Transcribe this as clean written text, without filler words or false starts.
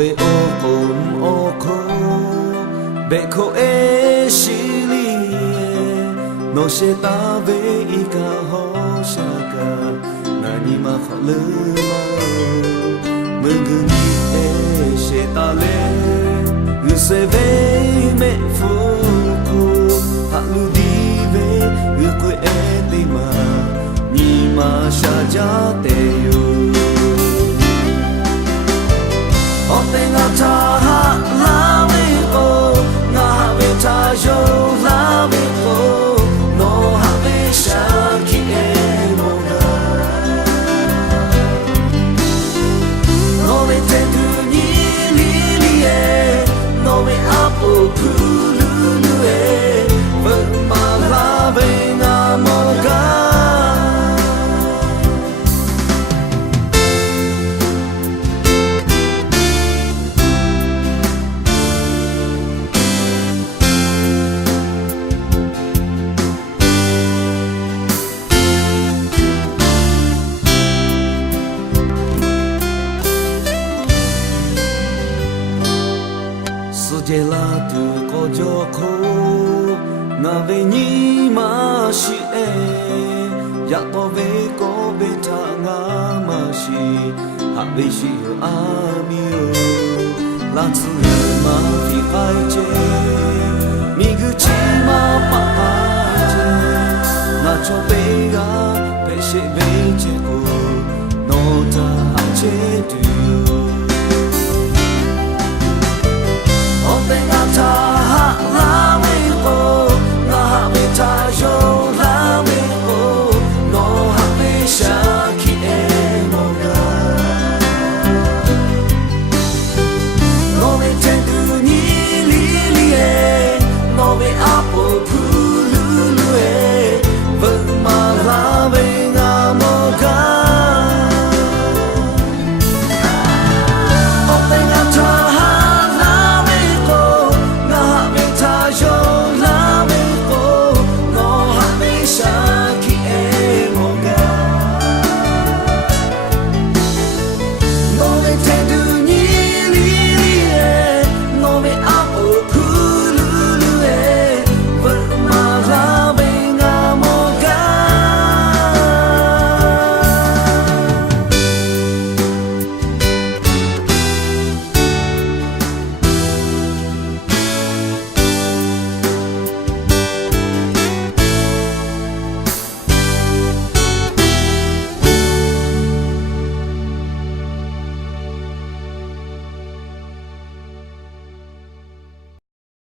ve o ko be ko e shili no sheta ve ika ho shaka nani ma kholu ma munguni e sheta le use ve me fuku halu di ve ukwe e te ma ni ma sha ja te yo o te nga ta ha la we o nga we ta yo la we o no ha we sha ki e mo ga no we te tu ni li li e no we apo ku lu lu e va ma la we nga mo ga Sujela tu ko joko na ve ni ma shi e ya to ve ko be ta nga ma shi ha ve shi a mi o la tsu ma fi pai che mi gu chi ma pa pa che na cho be